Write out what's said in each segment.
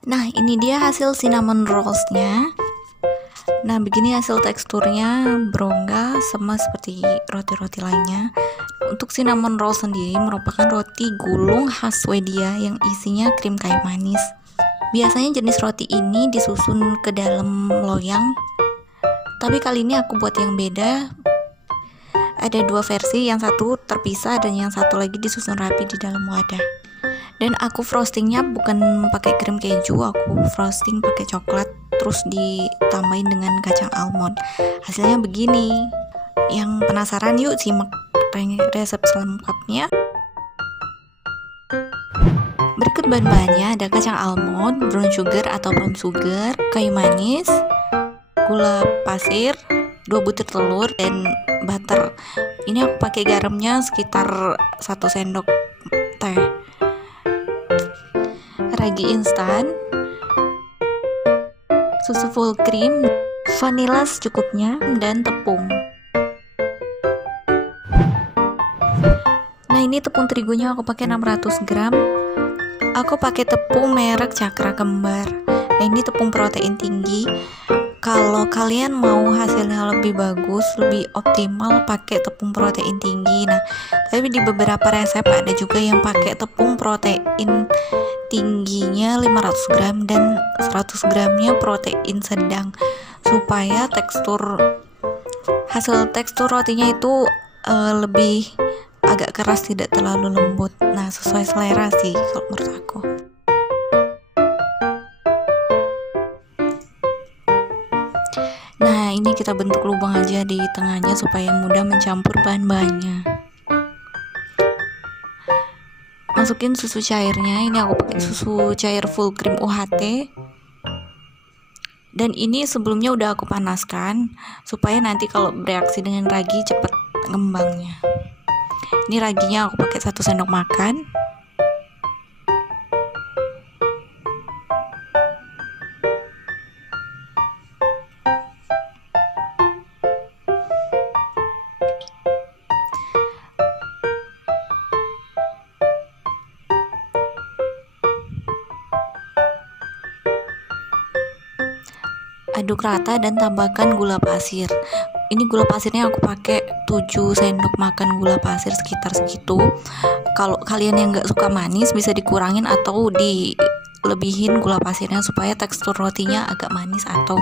Nah, ini dia hasil cinnamon rollsnya. Nah, begini hasil teksturnya, berongga sama seperti roti-roti lainnya. Untuk cinnamon roll sendiri merupakan roti gulung khas Swedia yang isinya krim kayu manis. Biasanya jenis roti ini disusun ke dalam loyang, tapi kali ini aku buat yang beda. Ada dua versi, yang satu terpisah dan yang satu lagi disusun rapi di dalam wadah. Dan aku frostingnya bukan pakai krim keju, aku frosting pakai coklat terus ditambahin dengan kacang almond. Hasilnya begini. Yang penasaran yuk simak resep selengkapnya. Berikut bahan-bahannya, ada kacang almond, brown sugar atau palm sugar, kayu manis, gula pasir, 2 butir telur, dan butter. Ini aku pakai garamnya sekitar 1 sendok teh. Ragi instan, susu full cream, vanila secukupnya, dan tepung. Nah, ini tepung terigunya aku pakai 600 gram. Aku pakai tepung merek Cakra Kembar. Nah, ini tepung protein tinggi. Kalau kalian mau hasilnya lebih bagus, lebih optimal, pakai tepung protein tinggi. Nah, tapi di beberapa resep ada juga yang pakai tepung protein tingginya 500 gram dan 100 gramnya protein sedang, supaya hasil tekstur rotinya itu lebih agak keras, tidak terlalu lembut. Nah, sesuai selera sih kalau menurut aku. Nah, ini kita bentuk lubang aja di tengahnya supaya mudah mencampur bahan-bahannya. Masukin susu cairnya. Ini aku pakai susu cair full cream UHT. Dan ini sebelumnya udah aku panaskan supaya nanti kalau bereaksi dengan ragi cepat ngembangnya. Ini raginya aku pakai 1 sendok makan. Aduk rata dan tambahkan gula pasir. Ini gula pasirnya aku pakai 7 sendok makan gula pasir, sekitar segitu. Kalau kalian yang nggak suka manis bisa dikurangin atau dilebihin gula pasirnya supaya tekstur rotinya agak manis atau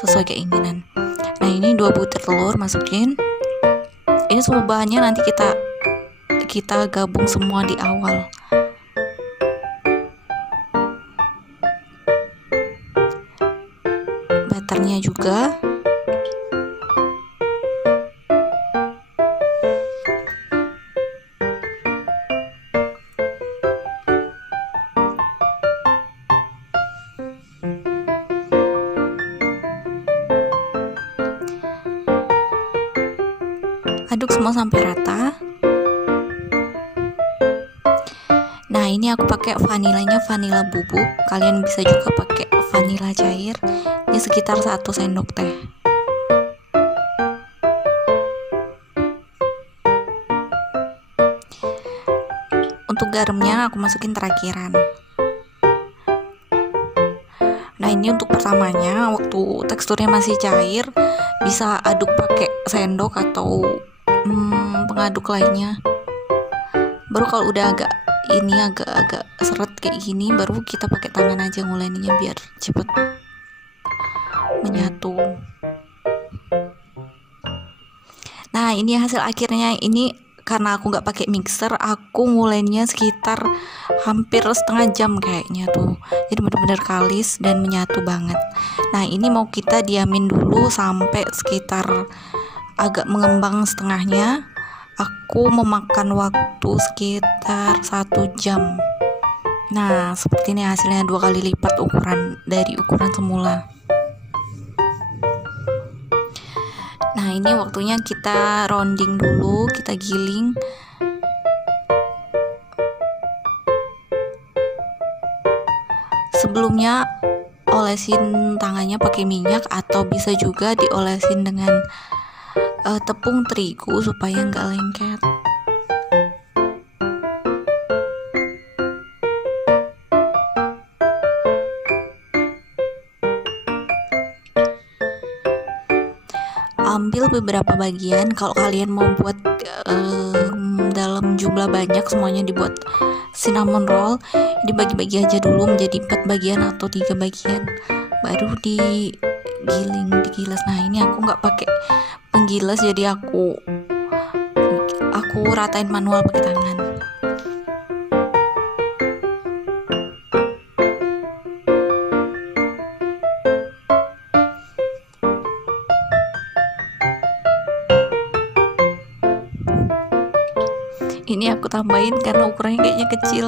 sesuai keinginan. Nah, ini 2 butir telur masukin. Ini semua bahannya nanti kita gabung semua di awal. Butternya juga. Aduk semua sampai rata. Nah, ini aku pakai vanilanya vanila bubuk. Kalian bisa juga pakai vanila cair. Ini sekitar 1 sendok teh. Untuk garamnya aku masukin terakhiran. Nah, ini untuk pertamanya waktu teksturnya masih cair, bisa aduk pakai sendok atau pengaduk lainnya. Baru kalau udah agak seret kayak gini, baru kita pakai tangan aja nguleninya biar cepet menyatu. Nah, ini hasil akhirnya. Ini karena aku nggak pakai mixer, aku ngulennya sekitar hampir setengah jam kayaknya tuh. Jadi benar-benar kalis dan menyatu banget. Nah, ini mau kita diamin dulu sampai sekitar agak mengembang setengahnya. Aku memakan waktu sekitar 1 jam. Nah, seperti ini hasilnya, 2 kali lipat dari ukuran semula. Nah, ini waktunya kita rounding dulu, kita giling. Sebelumnya olesin tangannya pakai minyak atau bisa juga diolesin dengan tepung terigu supaya nggak lengket. ambil beberapa bagian. Kalau kalian mau buat dalam jumlah banyak semuanya dibuat cinnamon roll, dibagi-bagi aja dulu menjadi 4 bagian atau 3 bagian, baru digilas. Nah ini aku nggak pakai penggilas, jadi aku ratain manual pakai tangan. Ini aku tambahin karena ukurannya kayaknya kecil.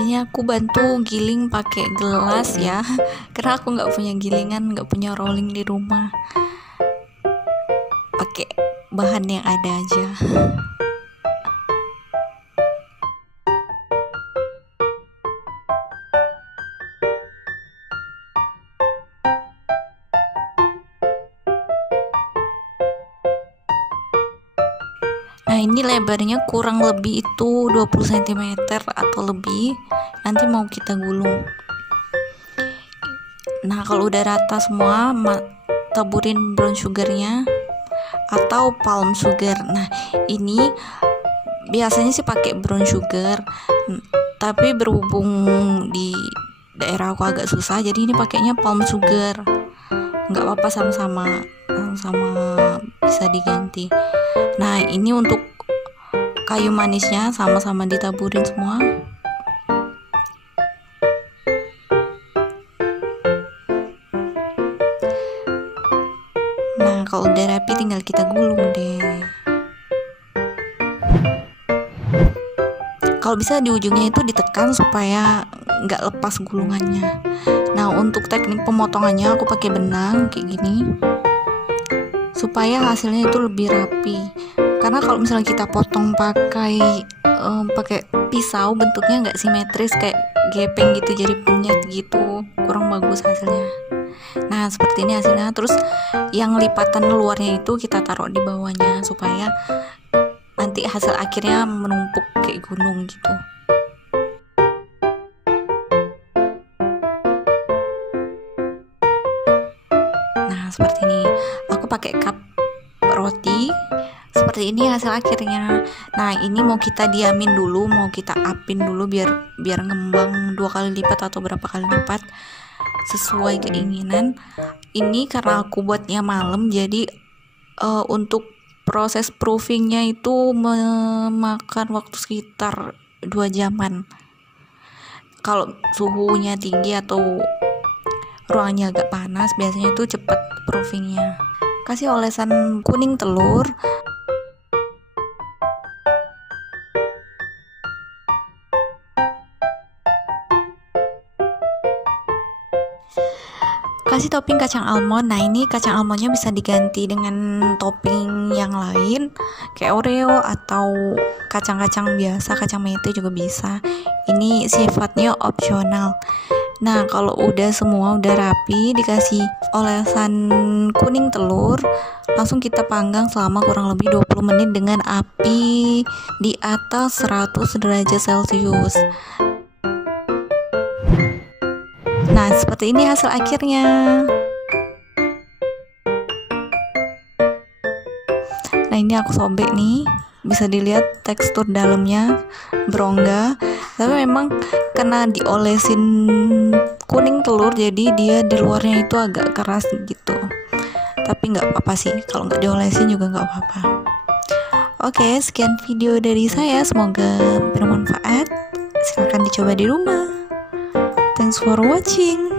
Ini aku bantu giling pakai gelas ya, karena aku nggak punya gilingan, nggak punya rolling di rumah, pakai bahan yang ada aja. Nah ini lebarnya kurang lebih itu 20 cm atau lebih, nanti mau kita gulung. Nah kalau udah rata semua, taburin brown sugarnya atau palm sugar. Nah ini biasanya sih pakai brown sugar, tapi berhubung di daerah aku agak susah, jadi ini pakainya palm sugar. Nggak apa-apa, sama bisa diganti. Nah ini untuk kayu manisnya sama-sama ditaburin semua. Nah kalau udah rapi tinggal kita gulung deh. Kalau bisa di ujungnya itu ditekan supaya nggak lepas gulungannya. Nah untuk teknik pemotongannya aku pakai benang kayak gini supaya hasilnya itu lebih rapi. Karena kalau misalnya kita potong pakai pisau, bentuknya nggak simetris, kayak gepeng gitu, jadi penyet gitu, kurang bagus hasilnya. Nah seperti ini hasilnya. Terus yang lipatan luarnya itu kita taruh di bawahnya supaya nanti hasil akhirnya menumpuk kayak gunung gitu. Nah seperti ini, aku pakai cup roti. Seperti ini hasil akhirnya. Nah ini mau kita diamin dulu, mau kita apin dulu biar ngembang 2 kali lipat atau berapa kali lipat sesuai keinginan. Ini karena aku buatnya malam, jadi untuk proses proofingnya itu memakan waktu sekitar 2 jaman. Kalau suhunya tinggi atau ruangannya agak panas, biasanya itu cepat proofingnya. Kasih olesan kuning telur. Kasih topping kacang almond. Nah ini kacang almondnya bisa diganti dengan topping yang lain kayak Oreo atau kacang-kacang biasa, kacang mete juga bisa. Ini sifatnya opsional. Nah kalau udah semua udah rapi, dikasih olesan kuning telur, langsung kita panggang selama kurang lebih 20 menit dengan api di atas 100 derajat Celcius. Nah seperti ini hasil akhirnya. Nah ini aku sobek nih, bisa dilihat tekstur dalamnya berongga, tapi memang kena diolesin kuning telur, jadi dia di luarnya itu agak keras gitu. Tapi nggak apa-apa sih, kalau nggak diolesin juga nggak apa-apa. Oke, sekian video dari saya, semoga bermanfaat. Silahkan dicoba di rumah. Thanks for watching.